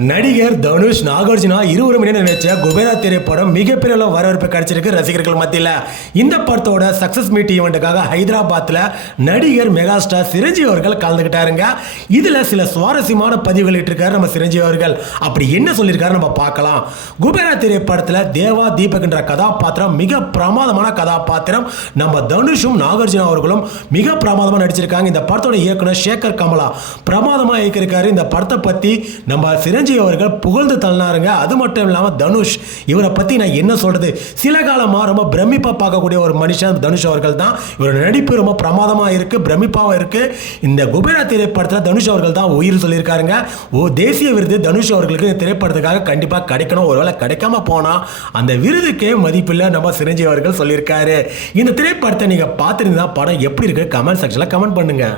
நடிகர் தனுஷ் நாகார்ஜுனா இருவரும் இணைந்து நினைச்ச குபேரா திரைப்படம் மிகப்பெரிய அளவு வரவேற்பு கிடைச்சிருக்கு ரசிகர்கள் மத்தியில். இந்த படத்தோட சக்சஸ் மீட் ஈவெண்ட்டுக்காக ஹைதராபாத்தில் நடிகர் மெகாஸ்டார் சிரஞ்சீவி அவர்கள் கலந்துக்கிட்டாருங்க இதில் சில சுவாரஸ்யமான பதிவுகள் இட்டிருக்காரு நம்ம சிரஞ்சீவி அவர்கள். அப்படி என்ன சொல்லியிருக்காரு நம்ம பார்க்கலாம். குபேரா திரைப்படத்தில் தேவா தீபக் என்ற கதாபாத்திரம் மிக பிரமாதமான கதாபாத்திரம். நம்ம தனுஷும் நாகார்ஜுனா அவர்களும் மிக பிரமாதமாக நடிச்சிருக்காங்க. இந்த படத்தோட இயக்குனர் சேகர் கமலா பிரமாதமாக இயக்கியிருக்காரு. இந்த படத்தை பற்றி நம்ம சிரஞ்சீவி அவர்கள் புகழ்ந்து தள்ளினாருங்க அது மட்டும் இல்லாமல் தனுஷ் இவரை பற்றி நான் என்ன சொல்கிறது சில காலமாக ரொம்ப பிரமிப்பாக பார்க்கக்கூடிய ஒரு மனுஷன் தனுஷ் அவர்கள் தான் இவரோட நடிப்பு ரொம்ப பிரமாதமாக இருக்குது பிரமிப்பாகவும் இருக்குது இந்த குபேரா திரைப்படத்தில் தனுஷ் அவர்கள் தான் உயிர் சொல்லியிருக்காருங்க. ஓ தேசிய விருது தனுஷ் அவர்களுக்கு இந்த திரைப்படத்துக்காக கண்டிப்பாக கிடைக்கணும். ஒருவேளை கிடைக்காம போனால் அந்த விருதுக்கே மதிப்பில்லை நம்ம சிரஞ்சீவி அவர்கள் சொல்லியிருக்காரு. இந்த திரைப்படத்தை நீங்கள் பார்த்துருந்தா படம் எப்படி இருக்குது கமெண்ட் செக்ஷனில் கமெண்ட் பண்ணுங்கள்